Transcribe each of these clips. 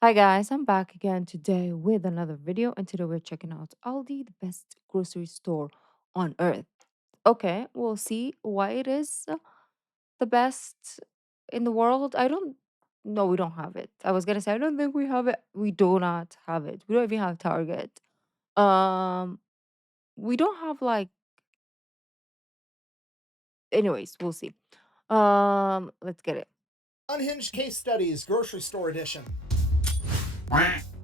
Hi guys, I'm back again today with another video, and today we're checking out Aldi, the best grocery store on earth. Okay, we'll see why it is the best in the world. I don't No, we don't have it. I was gonna say I don't think we have it. We do not have it. We don't even have Target. Um we don't have like anyways, we'll see. Let's get it. Unhinged Case Studies Grocery Store Edition.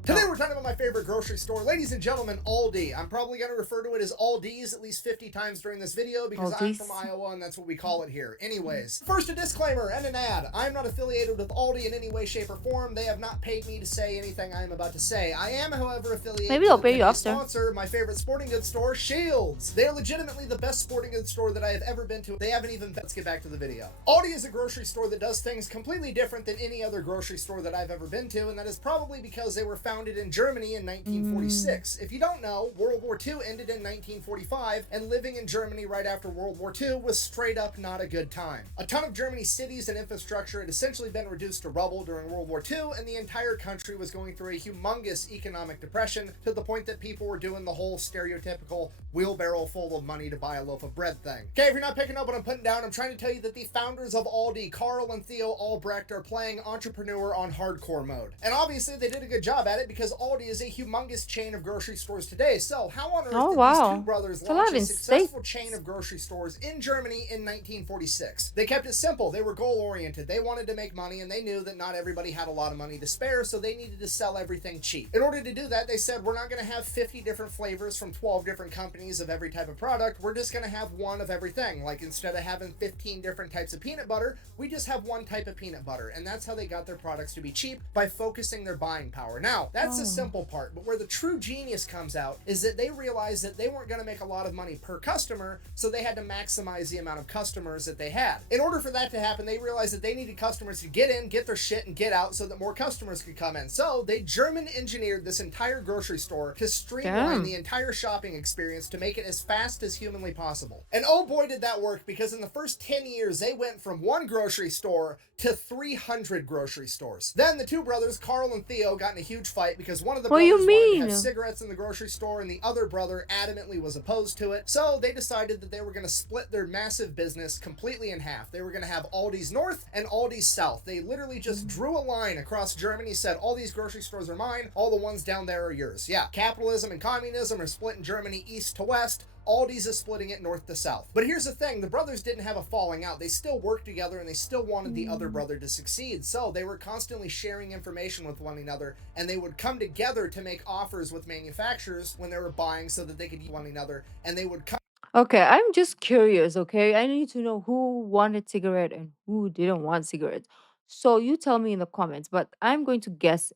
Today we're talking about my favorite grocery store. Ladies and gentlemen, Aldi. I'm probably going to refer to it as Aldi's at least 50 times during this video because I'm from Aldi's. Iowa and that's what we call it here. Anyways, first a disclaimer and an ad. I'm not affiliated with Aldi in any way, shape, or form. They have not paid me to say anything I am about to say. I am, however, affiliated Maybe they'll with pay you today's after. sponsor, my favorite sporting goods store, Shields. They are legitimately the best sporting goods store that I have ever been to. They haven't even... Let's get back to the video. Aldi is a grocery store that does things completely different than any other grocery store that I've ever been to, and that is probably because they were founded in Germany in Mm. 1946. If you don't know, World War II ended in 1945, and living in Germany right after World War II was straight up not a good time. A ton of Germany's cities and infrastructure had essentially been reduced to rubble during World War II, and the entire country was going through a humongous economic depression to the point that people were doing the whole stereotypical wheelbarrow full of money to buy a loaf of bread thing. Okay, if you're not picking up what I'm putting down, I'm trying to tell you that the founders of Aldi, Carl and Theo Albrecht, are playing entrepreneur on hardcore mode. And obviously they did a good job at it because Aldi is a humongous chain of grocery stores today. So how on earth Oh did these two wow. brothers It's a launch lot a in successful chain states. of grocery stores in Germany in 1946? They kept it simple. They were goal oriented. They wanted to make money and they knew that not everybody had a lot of money to spare, so they needed to sell everything cheap. In order to do that, they said, we're not going to have 50 different flavors from 12 different companies of every type of product. We're just going to have one of everything. Like instead of having 15 different types of peanut butter, we just have one type of peanut butter. And that's how they got their products to be cheap, by focusing their buying power. Now, that's the Oh. simple part, but where the true genius comes out is that they realized that they weren't going to make a lot of money per customer, so they had to maximize the amount of customers that they had. In order for that to happen, they realized that they needed customers to get in, get their shit, and get out so that more customers could come in. So they German engineered this entire grocery store to streamline Damn. the entire shopping experience to make it as fast as humanly possible. And oh boy did that work, because in the first 10 years they went from one grocery store to 300 grocery stores. Then the two brothers, Carl and Theo, got in a huge fight because one of the What do you brothers wanted to have mean? cigarettes in the grocery store and the other brother adamantly was opposed to it. So they decided that they were going to split their massive business completely in half. They were going to have Aldi's North and Aldi's South. They literally just drew a line across Germany, said all these grocery stores are mine, all the ones down there are yours. Yeah, capitalism and communism are split in Germany east to west. Aldi's is splitting it north to south. But here's the thing, the brothers didn't have a falling out. They still worked together and they still wanted the other brother to succeed. So they were constantly sharing information with one another, and they would come together to make offers with manufacturers when they were buying so that they could use one another, and they would come... Okay, I'm just curious, okay? I need to know who wanted cigarette and who didn't want cigarettes. So you tell me in the comments, but I'm going to guess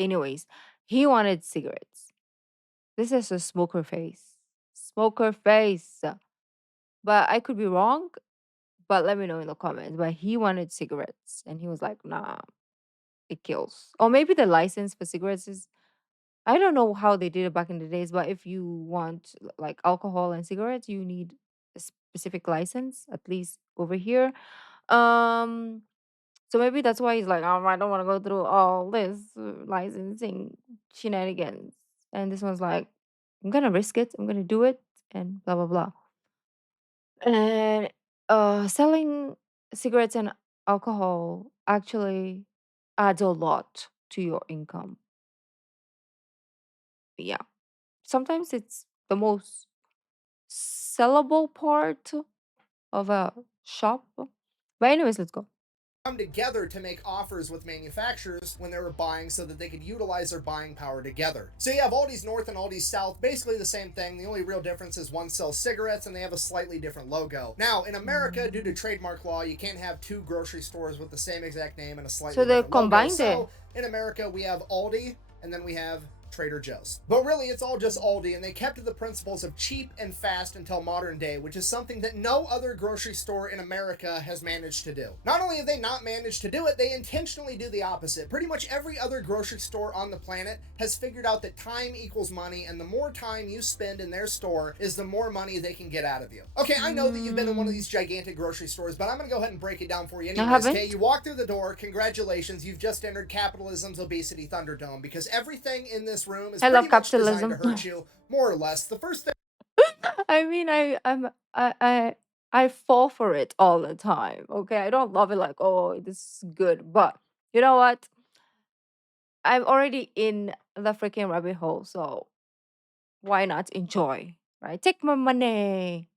anyways. He wanted cigarettes. This is a smoker face. Smoker face. But I could be wrong, but let me know in the comments. But he wanted cigarettes and he was like, nah, it kills. Or maybe the license for cigarettes is, I don't know how they did it back in the days, but if you want like alcohol and cigarettes, you need a specific license, at least over here. Um, so maybe that's why he's like, oh, I don't want to go through all this licensing shenanigans. And this one's like, I'm gonna risk it, I'm gonna do it, and blah blah blah. And selling cigarettes and alcohol actually adds a lot to your income. Yeah, sometimes it's the most sellable part of a shop. But anyways, let's go. come together to make offers with manufacturers when they were buying so that they could utilize their buying power together. So you have Aldi's North and Aldi's South, basically the same thing. The only real difference is one sells cigarettes and they have a slightly different logo. Now, in America, due to trademark law, you can't have two grocery stores with the same exact name and a So slightly they different logo. combined it. So in America, we have Aldi and then we have Trader Joe's. But really, it's all just Aldi, and they kept to the principles of cheap and fast until modern day, which is something that no other grocery store in America has managed to do. Not only have they not managed to do it, they intentionally do the opposite. Pretty much every other grocery store on the planet has figured out that time equals money, and the more time you spend in their store is the more money they can get out of you. Okay, I know that you've been in one of these gigantic grocery stores, but I'm gonna go ahead and break it down for you I anyways. Okay, haven't. you walk through the door, congratulations, you've just entered capitalism's obesity thunderdome, because everything in this room is I pretty love much designed to capitalism. hurt you, more or less. The first thing I mean, I fall for it all the time. Okay, I don't love it like, oh, this is good, but you know what? I'm already in the freaking rabbit hole, so why not enjoy? Right? Take my money.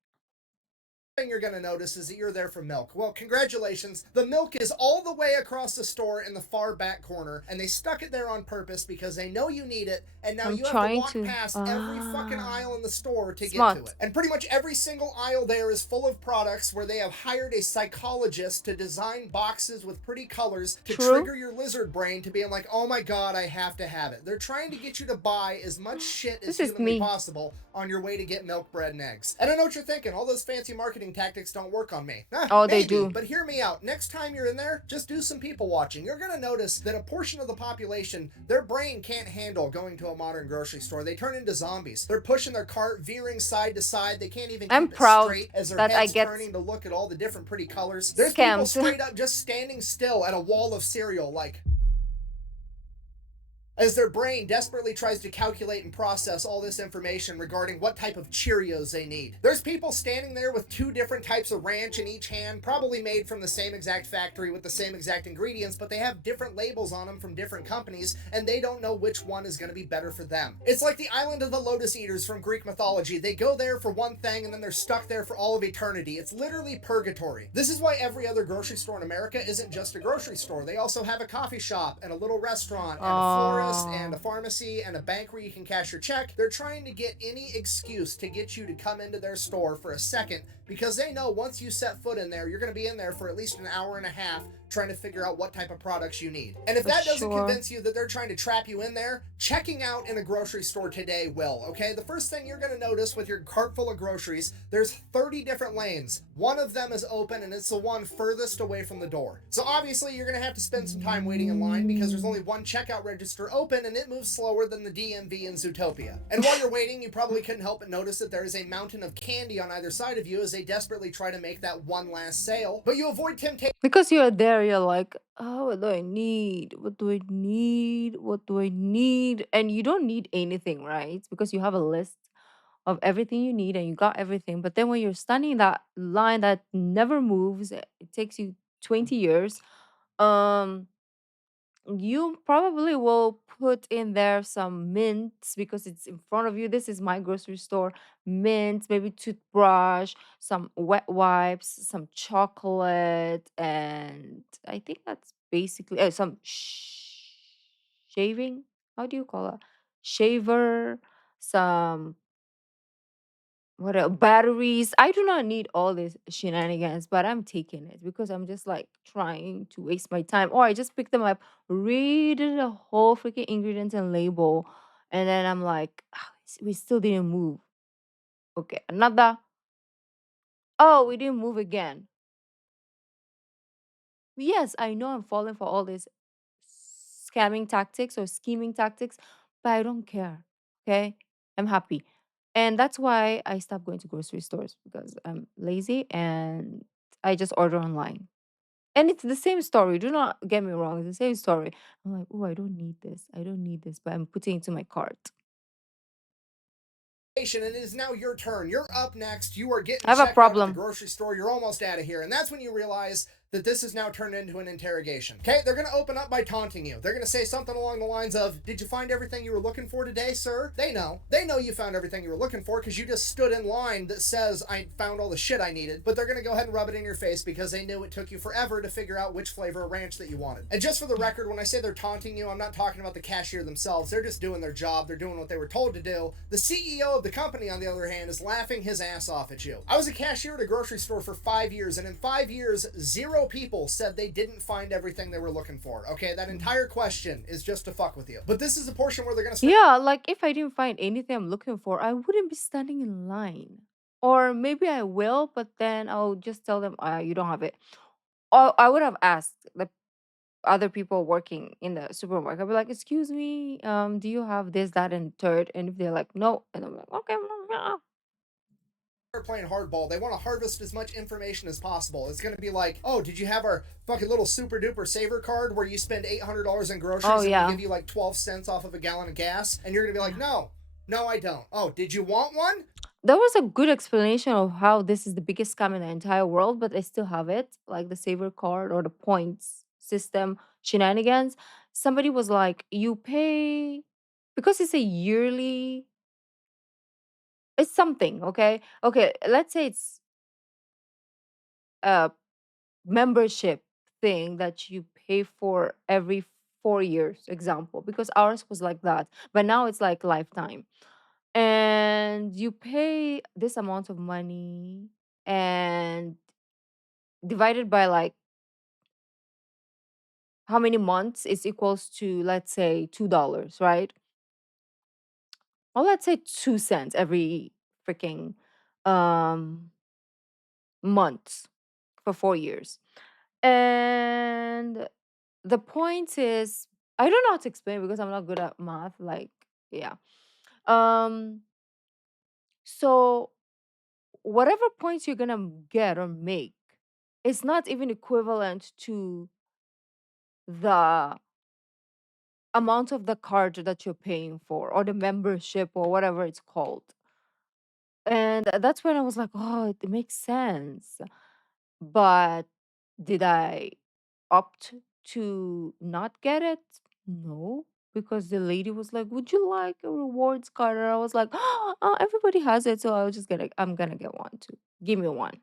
you're going to notice is that you're there for milk. Well, congratulations. The milk is all the way across the store in the far back corner, and they stuck it there on purpose because they know you need it, and now I'm you have to trying walk to. past every fucking aisle in the store to get to Smart. it. And pretty much every single aisle there is full of products where they have hired a psychologist to design boxes with pretty colors to True. trigger your lizard brain to being like, oh my god, I have to have it. They're trying to get you to buy as much shit as This is humanly me. possible on your way to get milk, bread, and eggs. And I know what you're thinking. All those fancy marketing tactics don't work on me. Oh, they Maybe, do. but hear me out. Next time you're in there, just do some people watching. You're going to notice that a portion of the population, their brain can't handle going to a modern grocery store. They turn into zombies. They're pushing their cart, veering side to side. They can't even I'm keep it proud straight as their that I head's get turning to look at all the different pretty colors. There's people scammed. straight up just standing still at a wall of cereal like, as their brain desperately tries to calculate and process all this information regarding what type of Cheerios they need. There's people standing there with 2 different types of ranch in each hand, probably made from the same exact factory with the same exact ingredients, but they have different labels on them from different companies, and they don't know which one is going to be better for them. It's like the island of the lotus eaters from Greek mythology. They go there for one thing, and then they're stuck there for all of eternity. It's literally purgatory. This is why every other grocery store in America isn't just a grocery store. They also have a coffee shop, and a little restaurant, and a florist, and a pharmacy, and a bank where you can cash your check. They're trying to get any excuse to get you to come into their store for a second, because they know once you set foot in there, you're going to be in there for at least an hour and a half trying to figure out what type of products you need. And if For that doesn't sure. convince you that they're trying to trap you in there, checking out in a grocery store today will, okay? The first thing you're going to notice with your cart full of groceries, there's 30 different lanes. One of them is open, and it's the one furthest away from the door. So obviously you're going to have to spend some time waiting in line because there's only one checkout register open, and it moves slower than the DMV in Zootopia. And while you're waiting, you probably couldn't help but notice that there is a mountain of candy on either side of you as they desperately try to make that one last sale. But you avoid temptation Because you're there, you're like, oh, what do I need? What do I need? What do I need? And you don't need anything, right? Because you have a list of everything you need and you got everything. But then when you're standing in that line that never moves, it takes you 20 years. Um, you probably will put in there some mints because it's in front of you. This is my grocery store. Mints, maybe toothbrush, some wet wipes, some chocolate, and I think that's basically some shaving. How do you call it? Shaver, some what else? Batteries. I do not need all this shenanigans, but I'm taking it because I'm just like trying to waste my time. Or I just pick them up, read the whole freaking ingredients and label, and then I'm like, "Ah, we still didn't move. Okay, another. Oh, we didn't move again. Yes, I know I'm falling for all these scamming tactics or scheming tactics, but I don't care. Okay, I'm happy. And that's why I stopped going to grocery stores because I'm lazy and I just order online. And it's the same story. Do not get me wrong. It's the same story. I'm like, oh, I don't need this. I don't need this, but I'm putting it into my cart. and it is now your turn. You're up next. You are getting I have a checked out at the problem. grocery store. You're almost out of here. And that's when you realize that this has now turned into an interrogation. Okay, they're going to open up by taunting you. They're going to say something along the lines of, did you find everything you were looking for today, sir? They know. They know you found everything you were looking for because you just stood in line that says, I found all the shit I needed. But they're going to go ahead and rub it in your face because they knew it took you forever to figure out which flavor of ranch that you wanted. And just for the record, when I say they're taunting you, I'm not talking about the cashier themselves. They're just doing their job. They're doing what they were told to do. The CEO of the company, on the other hand, is laughing his ass off at you. I was a cashier at a grocery store for 5 years, and in 5 years, 0 0 people said they didn't find everything they were looking for. Okay, that entire question is just to fuck with you. But this is the portion where they're gonna. Yeah, like if I didn't find anything I'm looking for, I wouldn't be standing in line. Or maybe I will, but then I'll just tell them, you don't have it. Or I would have asked the other people working in the supermarket. I'd be like, excuse me, do you have this, that, and third? And if they're like, no, and I'm like, okay, Playing hardball. They want to harvest as much information as possible. It's going to be like, oh, did you have our fucking little super duper saver card where you spend $800 in groceries oh and yeah. we give you like 12 cents off of a gallon of gas? And you're going to be like, no, I don't. Oh, did you want one? That was a good explanation of how this is the biggest scam in the entire world, but I still have it, like the saver card or the points system shenanigans. Somebody was like, you pay because it's a yearly, it's something, okay? Okay, let's say it's a membership thing that you pay for every 4 years, example, because ours was like that, but now it's like lifetime. And you pay this amount of money and divided by like how many months is equals to, let's say, $2, right? Or let's say 2 cents every freaking um month for 4 years. And the point is, I don't know how to explain because I'm not good at math. Like, yeah. Um, so whatever points you're gonna get or make, it's not even equivalent to the amount of the card that you're paying for or the membership or whatever it's called. And that's when I was like, oh, it makes sense. But did I opt to not get it? No, because the lady was like, "Would you like a rewards card?" And I was like, "Oh, everybody has it, so I'm gonna get one too. Give me one."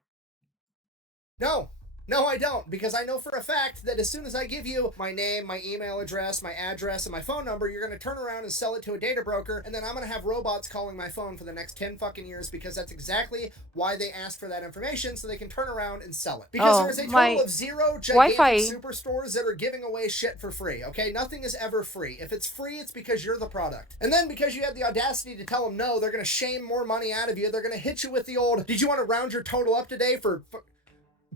No, I don't, because I know for a fact that as soon as I give you my name, my email address, my address, and my phone number, you're going to turn around and sell it to a data broker, and then I'm going to have robots calling my phone for the next 10 fucking years, because that's exactly why they asked for that information, so they can turn around and sell it. Because there is a total of 0 gigantic Wi-Fi. superstores that are giving away shit for free, okay? Nothing is ever free. If it's free, it's because you're the product. And then because you had the audacity to tell them no, they're going to shame more money out of you. They're going to hit you with the old, did you want to round your total up today for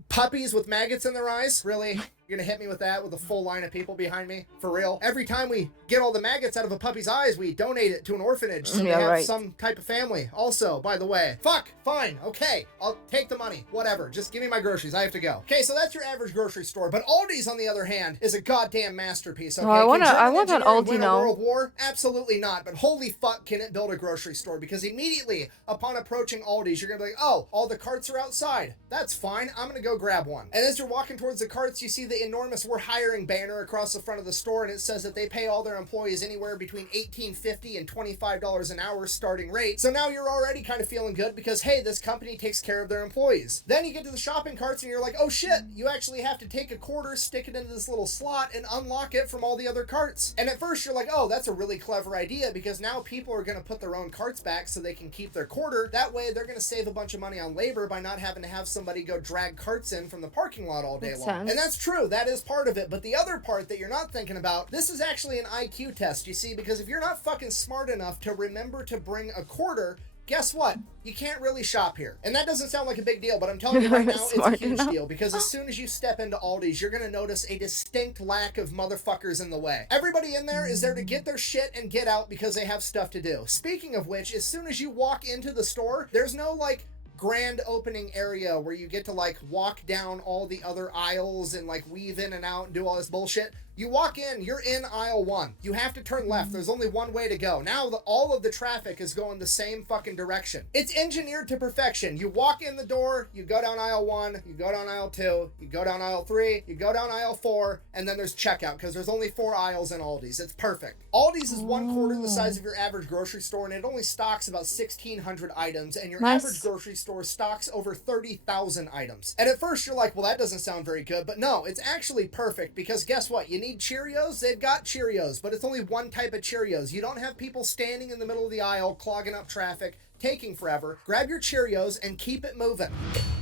puppies with maggots in their eyes? Really? You're gonna hit me with that with a full line of people behind me? For real? Every time we get all the maggots out of a puppy's eyes, we donate it to an orphanage so they have some type of family. Also, by the way, fuck, fine, okay, I'll take the money, whatever. Just give me my groceries, I have to go. Okay, so that's your average grocery store. But Aldi's, on the other hand, is a goddamn masterpiece, okay? I want an Aldi win now. a world war? Absolutely not, but holy fuck can it build a grocery store, because immediately upon approaching Aldi's, you're gonna be like, oh, all the carts are outside. That's fine, I'm gonna go grab one. And as you're walking towards the carts, you see the enormous "We're hiring" banner across the front of the store, and it says that they pay all their employees anywhere between $18.50 and $25 an hour starting rate. So now you're already kind of feeling good because, hey, this company takes care of their employees. Then you get to the shopping carts and you're like, oh shit, you actually have to take a quarter, stick it into this little slot, and unlock it from all the other carts. And at first you're like, oh, that's a really clever idea, because now people are going to put their own carts back so they can keep their quarter. That way they're going to save a bunch of money on labor by not having to have somebody go drag carts in from the parking lot all day long. And that's true, that is part of it. But the other part that you're not thinking about, this is actually an IQ test, you see, because if you're not fucking smart enough to remember to bring a quarter, guess what? You can't really shop here. And that doesn't sound like a big deal, but I'm telling you right now, it's a huge deal, because as soon as you step into Aldi's, you're gonna notice a distinct lack of motherfuckers in the way. Everybody in there is there to get their shit and get out because they have stuff to do. Speaking of which, as soon as you walk into the store, there's no like grand opening area where you get to like walk down all the other aisles and like weave in and out and do all this bullshit. You walk in, you're in aisle 1. You have to turn left. There's only one way to go. Now all of the traffic is going the same fucking direction. It's engineered to perfection. You walk in the door, you go down aisle 1, you go down aisle 2, you go down aisle 3, you go down aisle 4, and then there's checkout, because there's only 4 aisles in Aldi's. It's perfect. Aldi's is 1/4 the size of your average grocery store, and it only stocks about 1,600 items, and your average grocery store stocks over 30,000 items. And at first you're like, well, that doesn't sound very good, but no, it's actually perfect, because guess what? You need Cheerios? They've got Cheerios, but it's only one type of Cheerios. You don't have people standing in the middle of the aisle clogging up traffic, taking forever. Grab your Cheerios and keep it moving.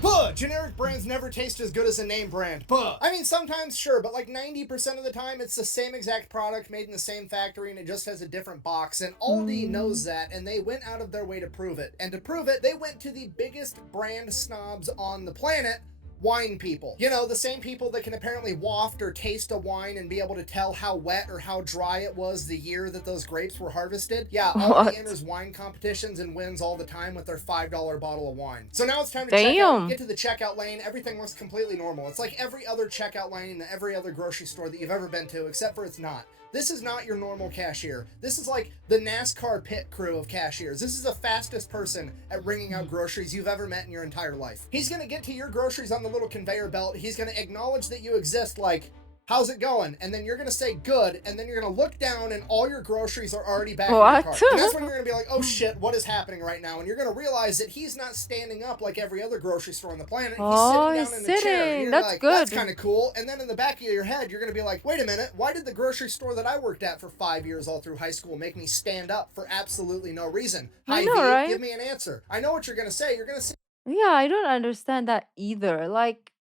Buh! Generic brands never taste as good as a name brand. Buh! I mean, sometimes, sure, but like 90% of the time, it's the same exact product made in the same factory and it just has a different box. And Aldi knows Mm. that and they went out of their way to prove it. And to prove it, they went to the biggest brand snobs on the planet, wine people. You know, the same people that can apparently waft or taste a wine and be able to tell how wet or how dry it was the year that those grapes were harvested. Yeah, Aldi What? enters wine competitions and wins all the time with their $5 bottle of wine. So now it's time to check out. You Damn. get to the checkout lane, everything looks completely normal. It's like every other checkout lane in every other grocery store that you've ever been to, except for it's not. This is not your normal cashier. This is like the NASCAR pit crew of cashiers. This is the fastest person at ringing out groceries you've ever met in your entire life. He's gonna get to your groceries on the little conveyor belt. He's gonna acknowledge that you exist, like, how's it going? And then you're gonna say good, and then you're gonna look down and all your groceries are already back in your What? cart. And that's when you're gonna be like, oh shit, what is happening right now? And you're gonna realize that he's not standing up like every other grocery store on the planet. He's Oh, sitting he's down in the chair. And sitting. you're That's like, that's good. kind of cool. And then in the back of your head, you're gonna be like, wait a minute, why did the grocery store that I worked at for 5 years all through high school make me stand up for absolutely no reason? I Hi know, V, right? give me an answer. I know what you're gonna say. You're gonna say Yeah, I don't understand that either. Like,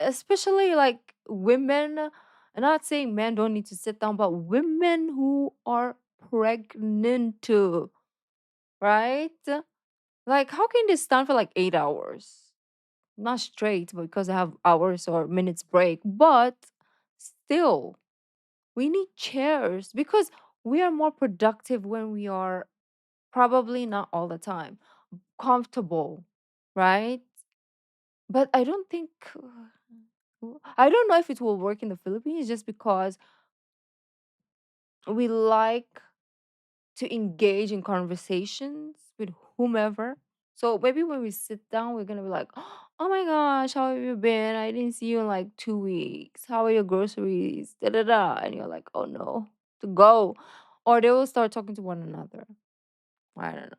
especially like women, I'm not saying men don't need to sit down, but women who are pregnant too, right? Like, how can they stand for like 8 hours? Not straight, but because they have hours or minutes break. But still, we need chairs because we are more productive when we are probably not all the time comfortable, right? But I don't think I don't know if it will work in the Philippines just because we like to engage in conversations with whomever. So maybe when we sit down, we're gonna be like, "Oh my gosh, how have you been? I didn't see you in like 2 weeks. How are your groceries?" Da da da. And you're like, "Oh no, to go," or they will start talking to one another. I don't know.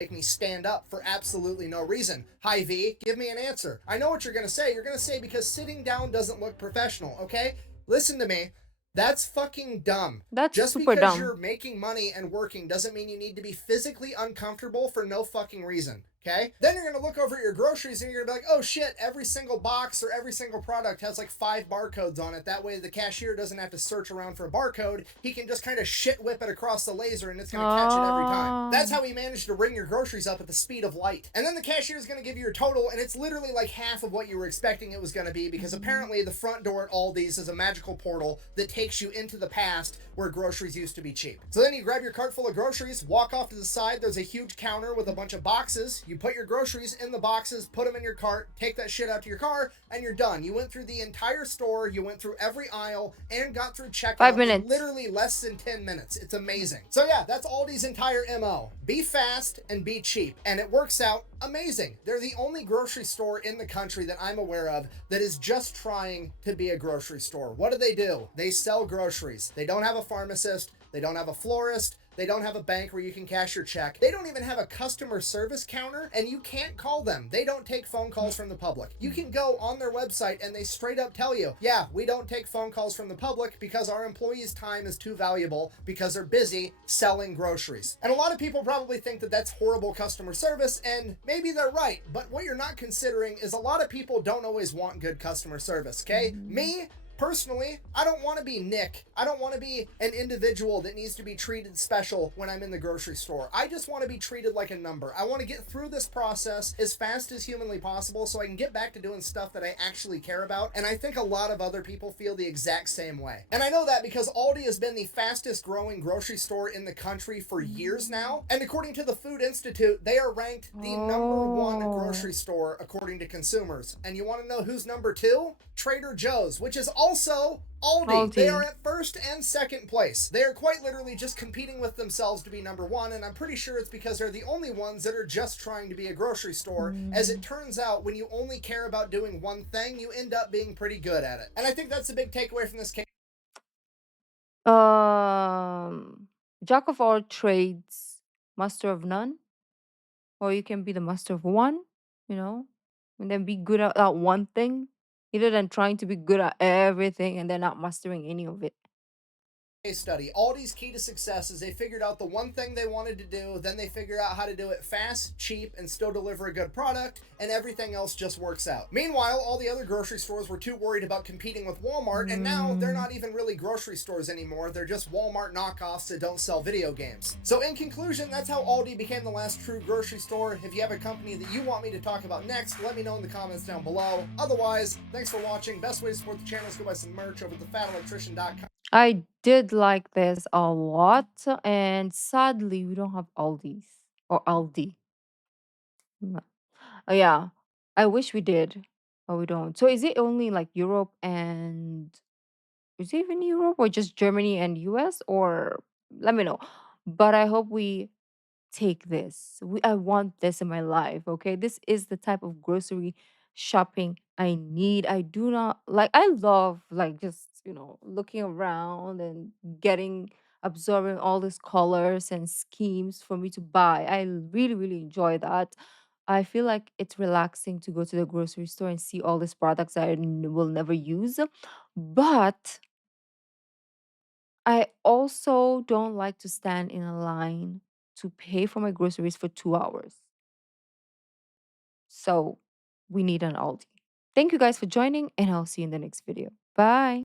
make me stand up for absolutely no reason. Hi V, give me an answer. I know what you're gonna say. You're gonna say because sitting down doesn't look professional, okay? Listen to me. That's fucking dumb. That's Just super because dumb. you're making money and working doesn't mean you need to be physically uncomfortable for no fucking reason. Okay? Then you're gonna look over at your groceries and you're gonna be like, oh shit, every single box or every single product has like 5 barcodes on it. That way the cashier doesn't have to search around for a barcode. He can just kind of shit whip it across the laser and it's gonna catch it every time. That's Oh. how he managed to ring your groceries up at the speed of light. And then the cashier is gonna give you your total and it's literally like half of what you were expecting it was gonna be because apparently the front door at Aldi's is a magical portal that takes you into the past where groceries used to be cheap. So then you grab your cart full of groceries, walk off to the side, there's a huge counter with a bunch of boxes. You put your groceries in the boxes, put them in your cart, take that shit out to your car, and you're done. You went through the entire store, you went through every aisle, and got through Five checkout in minutes. literally less than 10 minutes. It's amazing. So yeah, that's Aldi's entire MO. Be fast and be cheap. And it works out amazing. They're the only grocery store in the country that I'm aware of that is just trying to be a grocery store. What do? They sell groceries. They don't have a pharmacist. They don't have a florist. They don't have a bank where you can cash your check. They don't even have a customer service counter, and you can't call them. They don't take phone calls from the public. You can go on their website and they straight up tell you, yeah, we don't take phone calls from the public because our employees' time is too valuable because they're busy selling groceries. And a lot of people probably think that that's horrible customer service, and maybe they're right. But what you're not considering is a lot of people don't always want good customer service, okay? Me, personally, I don't want to be Nick. I don't want to be an individual that needs to be treated special when I'm in the grocery store. I just want to be treated like a number. I want to get through this process as fast as humanly possible so I can get back to doing stuff that I actually care about. And I think a lot of other people feel the exact same way. And I know that because Aldi has been the fastest growing grocery store in the country for years now. And according to the Food Institute, they are ranked the #1 Oh. grocery store according to consumers. And you want to know who's #2? Trader Joe's, which is also Aldi. They are Aldi. at first and second place. They are quite literally just competing with themselves to be #1, and I'm pretty sure it's because they're the only ones that are just trying to be a grocery store. As it turns out, when you only care about doing one thing, you end up being pretty good at it. And I think that's the big takeaway from this case. Um, Jack of all trades, master of none, or you can be the master of one, you know, and then be good at that one thing, rather than trying to be good at everything and then not mastering any of it. case study. Aldi's key to success is they figured out the one thing they wanted to do, then they figure out how to do it fast, cheap, and still deliver a good product, and everything else just works out. Meanwhile, all the other grocery stores were too worried about competing with Walmart, and now they're Mm. not even really grocery stores anymore. They're just Walmart knockoffs that don't sell video games. So in conclusion, that's how Aldi became the last true grocery store. If you have a company that you want me to talk about next, let me know in the comments down below. Otherwise, thanks for watching. Best way to support the channel is go buy some merch over at thefatelectrician.com. I did like this a lot, and sadly, we don't have Aldi's or Aldi. Mm. Yeah, I wish we did, but we don't. So is it only like Europe and is it even Europe or just Germany and US? Or let me know. But I hope we take this. I want this in my life, okay? This is the type of grocery shopping I need. I do not like I love like just, looking around and getting absorbing all these colors and schemes for me to buy. I really really enjoy that. I feel like it's relaxing to go to the grocery store and see all these products will never use. But I also don't like to stand in a line to pay for my groceries for 2 hours. So we need an Aldi. Thank you guys for joining, and I'll see you in the next video. Bye.